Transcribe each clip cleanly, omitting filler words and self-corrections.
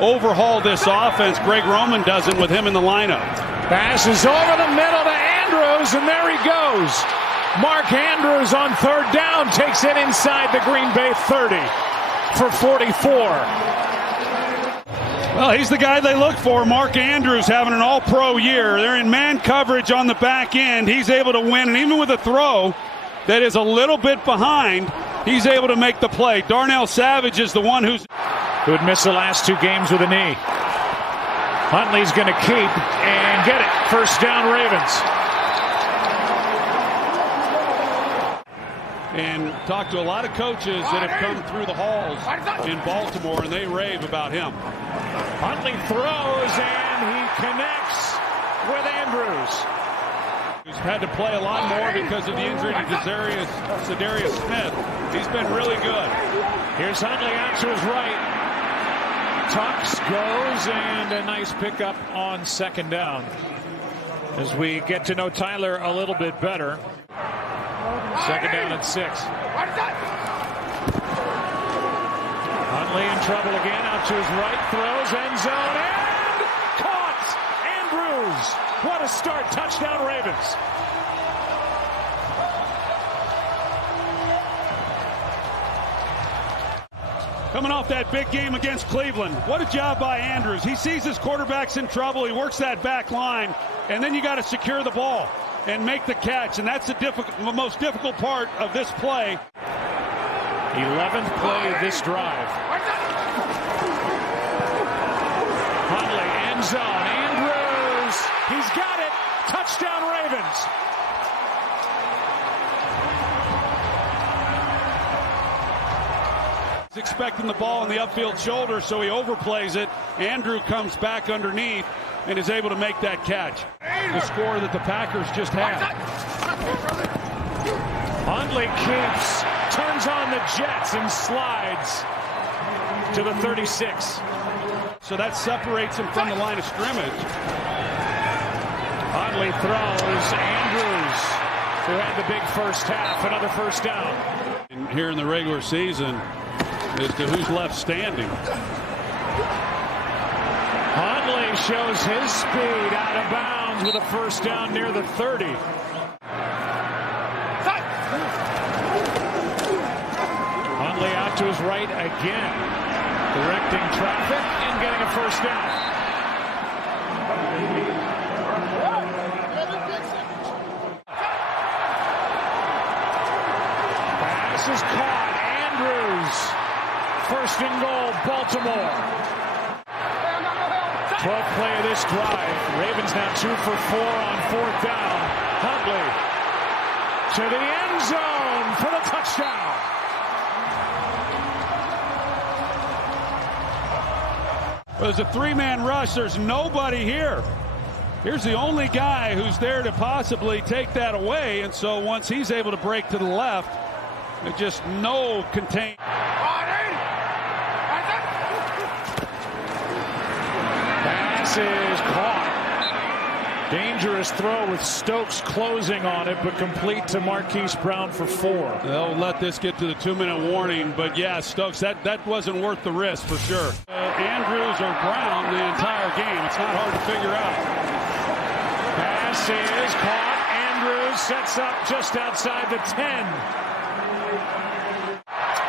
overhaul this offense. Greg Roman doesn't with him in the lineup. Pass is over the middle to Andrews, and there he goes. Mark Andrews on third down takes it inside the Green Bay 30 for 44. Well, he's the guy they look for. Mark Andrews having an all-pro year. They're in man coverage on the back end. He's able to win, and even with a throw that is a little bit behind, he's able to make the play. Darnell Savage is the one who had missed the last 2 games with a knee. Huntley's going to keep and get it. First down, Ravens. And talked to a lot of coaches that have come through the halls in Baltimore, and they rave about him. Huntley throws, and he connects with Andrews. He's had to play a lot more because of the injury to Za'Darius Smith. He's been really good. Here's Huntley out to his right. Tucks goes, and a nice pickup on second down. As we get to know Tyler a little bit better. Second down and 6. Huntley in trouble again, out to his right, throws, end zone, and caught! Andrews! What a start, touchdown Ravens. Coming off that big game against Cleveland, what a job by Andrews. He sees his quarterback's in trouble, he works that back line, and then you got to secure the ball and make the catch, and that's the most difficult part of this play. 11th play of this drive. Huntley, end zone, Andrews, he's got it, touchdown Ravens. He's expecting the ball on the upfield shoulder, so he overplays it. Andrew comes back underneath and is able to make that catch. The score that the Packers just had. Huntley keeps, turns on the Jets and slides to the 36. So that separates him from the line of scrimmage. Huntley throws, Andrews, who had the big first half, another first down. And here in the regular season as to who's left standing. Huntley shows his speed out of bounds with a first down near the 30. Huntley out to his right again, directing traffic and getting a first down. Pass is caught. Andrews, first and goal, Baltimore. 12th play of this drive. Ravens now 2 for 4 on 4th down. Huntley to the end zone for the touchdown. Well, there's a 3-man rush. There's nobody here. Here's the only guy who's there to possibly take that away. And so once he's able to break to the left, there's just no contain. Is caught. Dangerous throw with Stokes closing on it, but complete to Marquise Brown for 4. They'll let this get to the 2-minute warning, but yeah, Stokes, that wasn't worth the risk for sure. Andrews or Brown the entire game. It's not hard to figure out. Pass is caught. Andrews sets up just outside the 10.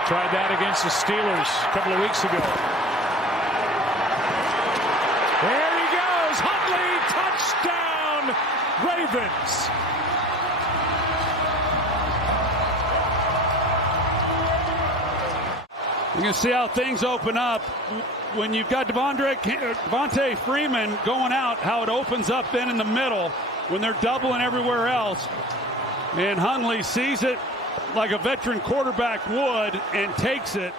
Tried that against the Steelers a couple of weeks ago. There he goes, Huntley, touchdown, Ravens. You can see how things open up when you've got Devontae Freeman going out, how it opens up then in the middle when they're doubling everywhere else. And Huntley sees it like a veteran quarterback would and takes it.